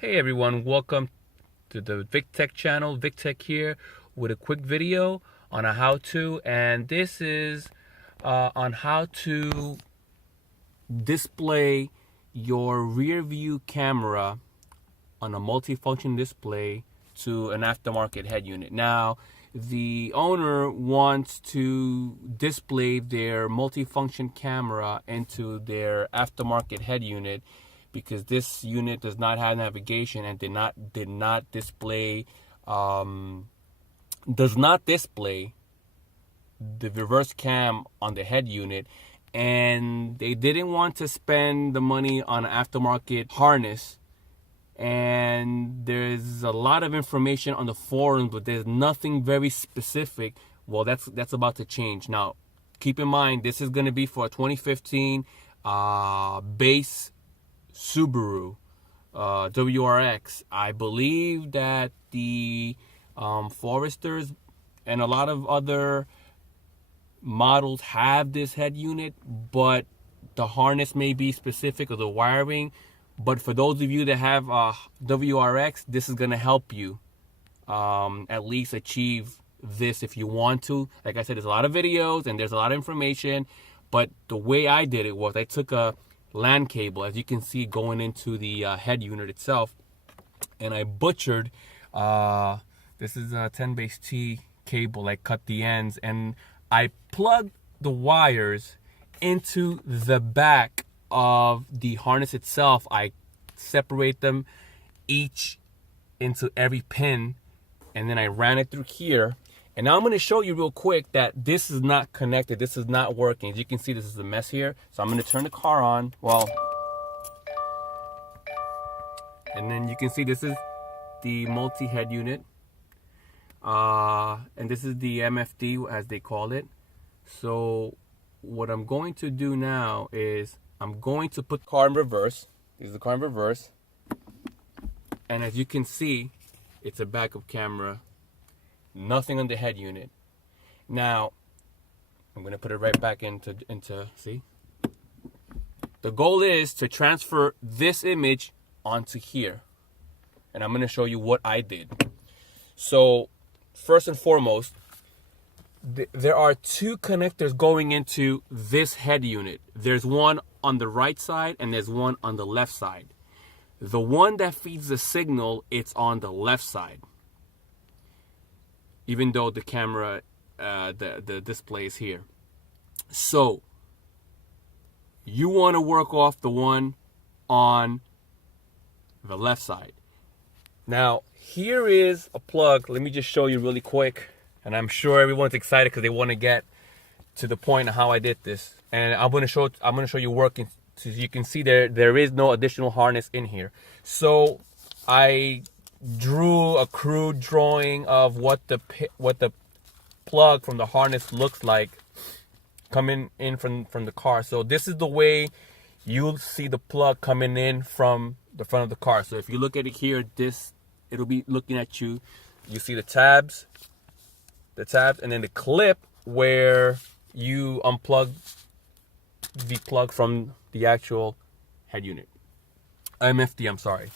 Hey everyone, welcome to the VicTech channel. VicTech here with a quick video on a how-to, and this is on how to display your rear view camera on a multifunction display to an aftermarket head unit. Now, the owner wants to display their multifunction camera into their aftermarket head unit because this unit does not have navigation and did not display does not display the reverse cam on the head unit, and they didn't want to spend the money on an aftermarket harness. And there's a lot of information on the forums, but there's nothing very specific. Well, that's about to change. Now, keep in mind, this is going to be for a 2015 base Subaru WRX. I believe that the Foresters and a lot of other models have this head unit, but the harness may be specific or the wiring. But for those of you that have WRX, this is going to help you at least achieve this if you want to. Like I said, there's a lot of videos and there's a lot of information, but the way I did it was I took a LAN cable, as you can see, going into the head unit itself, and I butchered this is a 10 base T cable. I cut the ends and I plugged the wires into the back of the harness itself. I separate them each into every pin, and then I ran it through here. And now I'm going to show you real quick that this is not connected. This is not working. As you can see, this is a mess here. So I'm going to turn the car on. Well, and then you can see this is the multi-head unit. And this is the MFD, as they call it. So what I'm going to do now is I'm going to put the car in reverse. This is the car in reverse. And as you can see, it's a backup camera. Nothing on the head unit. Now, I'm going to put it right back into see? The goal is to transfer this image onto here. And I'm going to show you what I did. So, first and foremost, there are two connectors going into this head unit. There's one on the right side and there's one on the left side. The one that feeds the signal, it's on the left side, even though the camera, the display is here. So you want to work off the one on the left side. Now, here is a plug. Let me just show you really quick. And I'm sure everyone's excited because they want to get to the point of how I did this. And I'm going to show you working, so you can see there is no additional harness in here. So I drew a crude drawing of what the plug from the harness looks like coming in from the car. So this is the way you'll see the plug coming in from the front of the car. So if you look at it here, it'll be looking at you. You see the tabs, and then the clip where you unplug the plug from the actual head unit. MFD, I'm sorry.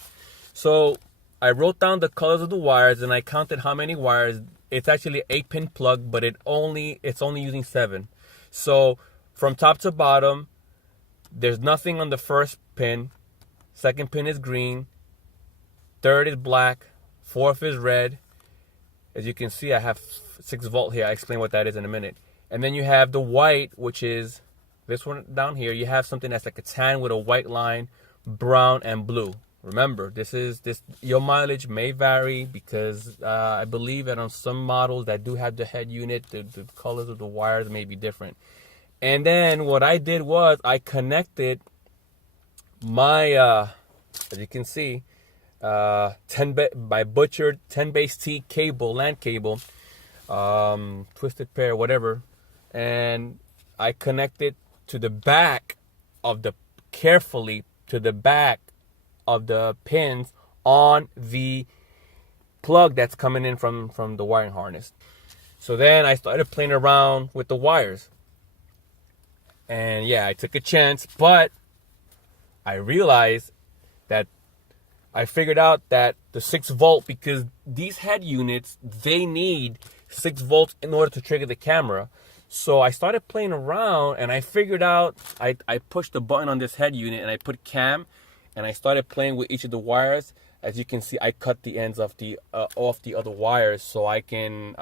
So I wrote down the colors of the wires and I counted how many wires. It's actually an 8-pin plug, but it's only using 7. So from top to bottom, there's nothing on the first pin. Second pin is green. Third is black. Fourth is red. As you can see, I have 6 volt here. I'll explain what that is in a minute. And then you have the white, which is this one down here. You have something that's like a tan with a white line, brown and blue. Remember, your mileage may vary because I believe that on some models that do have the head unit, the colors of the wires may be different. And then what I did was I connected my, as you can see, my butchered 10 base T cable, LAN cable, twisted pair, whatever, and I connected to the back of the pins on the plug that's coming in from the wiring harness. So then I started playing around with the wires, and yeah, I took a chance, but I realized that I figured out that the 6-volt, because these head units, they need 6 volts in order to trigger the camera. So I started playing around and I figured out, I pushed the button on this head unit and I put cam and I started playing with each of the wires. As you can see, I cut the ends of the off the other wires so I can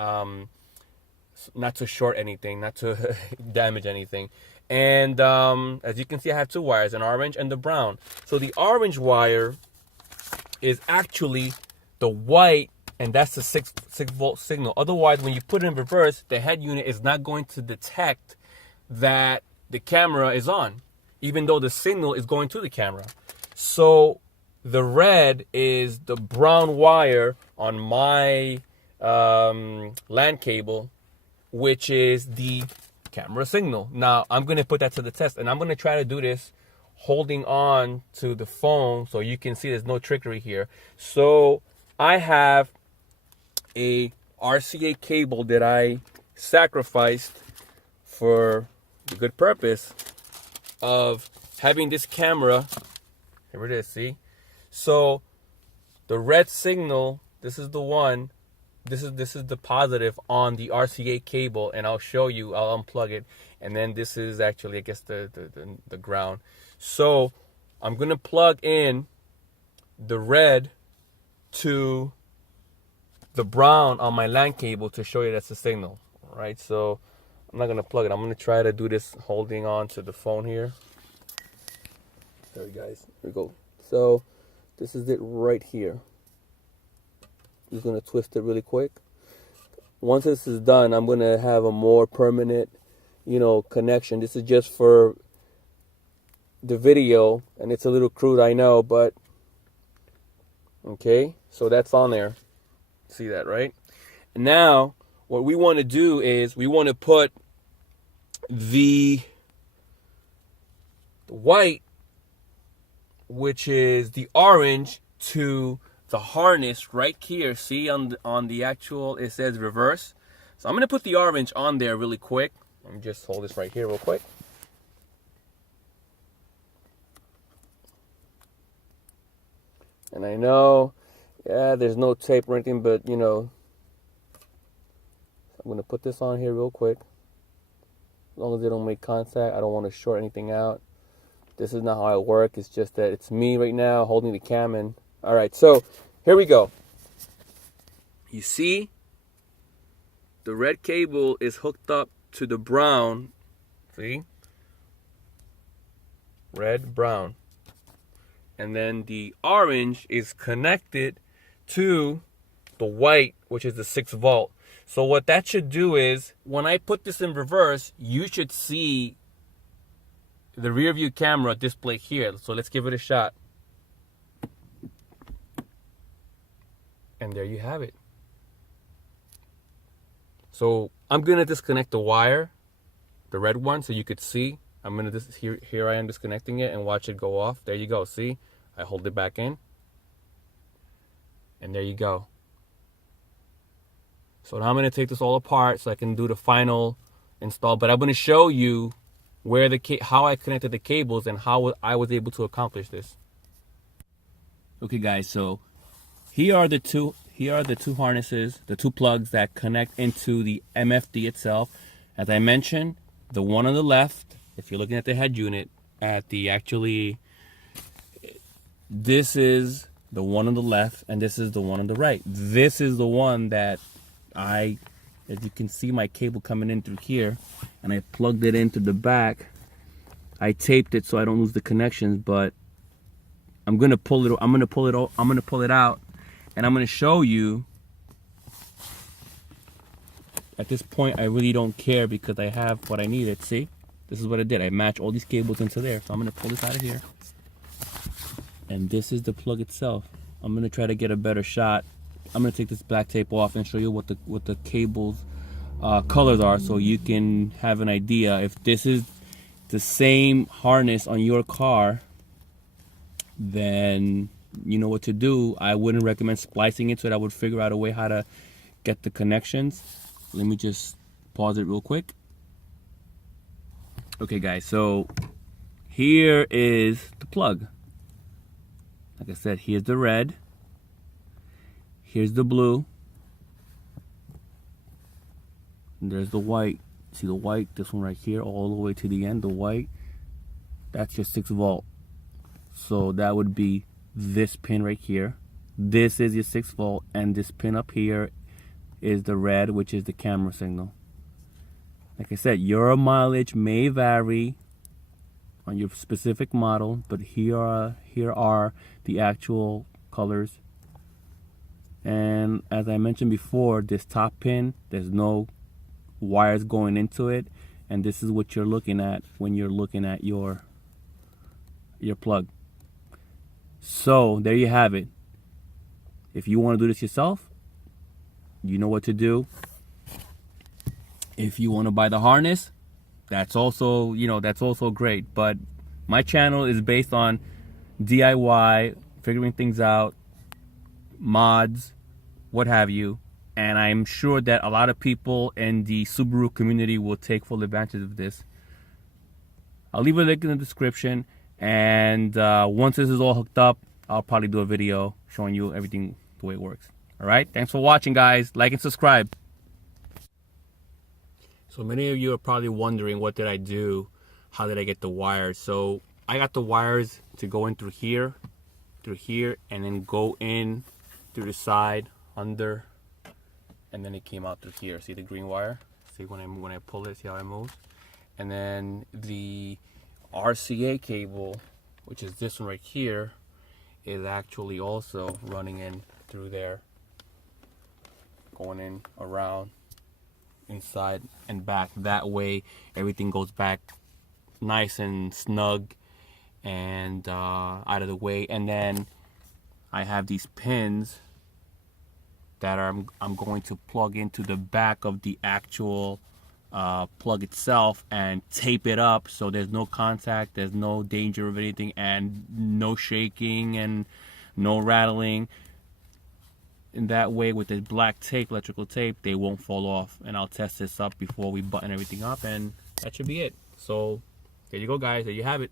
not to short anything, not to damage anything. And as you can see, I have 2 wires, an orange and the brown. So the orange wire is actually the white, and that's the 6 volt signal. Otherwise, when you put it in reverse, the head unit is not going to detect that the camera is on, even though the signal is going to the camera. So the red is the brown wire on my LAN cable, which is the camera signal. Now I'm going to put that to the test, and I'm going to try to do this holding on to the phone so you can see there's no trickery here. So I have a RCA cable that I sacrificed for the good purpose of having this camera. Here it is, see? So the red signal, this is the one, this is the positive on the RCA cable, and I'll show you, I'll unplug it, and then this is actually, I guess, the ground. So I'm gonna plug in the red to the brown on my LAN cable to show you that's the signal. All right, so I'm not gonna plug it. I'm gonna try to do this holding on to the phone here. There we guys, here we go. So this is it right here. Just gonna twist it really quick. Once this is done, I'm gonna have a more permanent, connection. This is just for the video, and it's a little crude, I know, but okay, so that's on there. See that, right? And now what we want to do is we want to put the white, which is the orange, to the harness right here. See on the actual, it says reverse. So I'm going to put the orange on there really quick. Let me just hold this right here real quick. And I know, yeah, there's no tape or anything, but I'm going to put this on here real quick. As long as they don't make contact, I don't want to short anything out. This is not how I work. It's just that it's me right now holding the cam in. All right, so here we go. You see, the red cable is hooked up to the brown. See? Red, brown. And then the orange is connected to the white, which is the 6 volt. So what that should do is, when I put this in reverse, you should see the rear view camera display here. So let's give it a shot. And there you have it. So I'm gonna disconnect the wire, the red one, so you could see. I'm gonna here I am disconnecting it, and watch it go off. There you go. See, I hold it back in, and there you go. So now I'm gonna take this all apart so I can do the final install. But I'm gonna show you where how I connected the cables and how I was able to accomplish this. Okay, guys. So here are the two harnesses, the 2 plugs that connect into the MFD itself. As I mentioned, the one on the left, if you're looking at the head unit, this is the one on the left, and this is the one on the right. This is the one that as you can see my cable coming in through here, and I plugged it into the back. I taped it so I don't lose the connections, but I'm gonna pull it out, and I'm gonna show you. At this point, I really don't care because I have what I needed. See, this is what I did. I matched all these cables into there. So I'm gonna pull this out of here, and this is the plug itself. I'm gonna try to get a better shot. I'm gonna take this black tape off and show you what the cables colors are, so you can have an idea. If this is the same harness on your car, then you know what to do. I wouldn't recommend splicing into it. I would figure out a way how to get the connections. Let me just pause it real quick. Okay, guys, so here is the plug. Like I said, here's the red, here's the blue, and there's the white. See the white, this one right here, all the way to the end, the white, that's your 6 volt. So that would be this pin right here. This is your 6 volt, and this pin up here is the red, which is the camera signal. Like I said, your mileage may vary on your specific model, but here are the actual colors. And as I mentioned before, this top pin, there's no wires going into it, and this is what you're looking at when you're looking at your plug. So there you have it. If you want to do this yourself, you know what to do. If you want to buy the harness, that's also, that's also great. But my channel is based on DIY, figuring things out, mods, what have you. And I'm sure that a lot of people in the Subaru community will take full advantage of this. I'll leave a link in the description. And once this is all hooked up, I'll probably do a video showing you everything the way it works. All right, thanks for watching, guys. Like and subscribe. So many of you are probably wondering, what did I do? How did I get the wires? So I got the wires to go in through here, and then go in through the side, under, and then it came out through here. See the green wire? See when I pull it, see how it moves? And then the RCA cable, which is this one right here, is actually also running in through there, going in around, inside and back. That way everything goes back nice and snug and out of the way. And then I have these pins that I'm going to plug into the back of the actual plug itself and tape it up so there's no contact, there's no danger of anything, and no shaking and no rattling. In that way, with the black tape, electrical tape, they won't fall off. And I'll test this up before we button everything up, and that should be it. So there you go, guys. There you have it.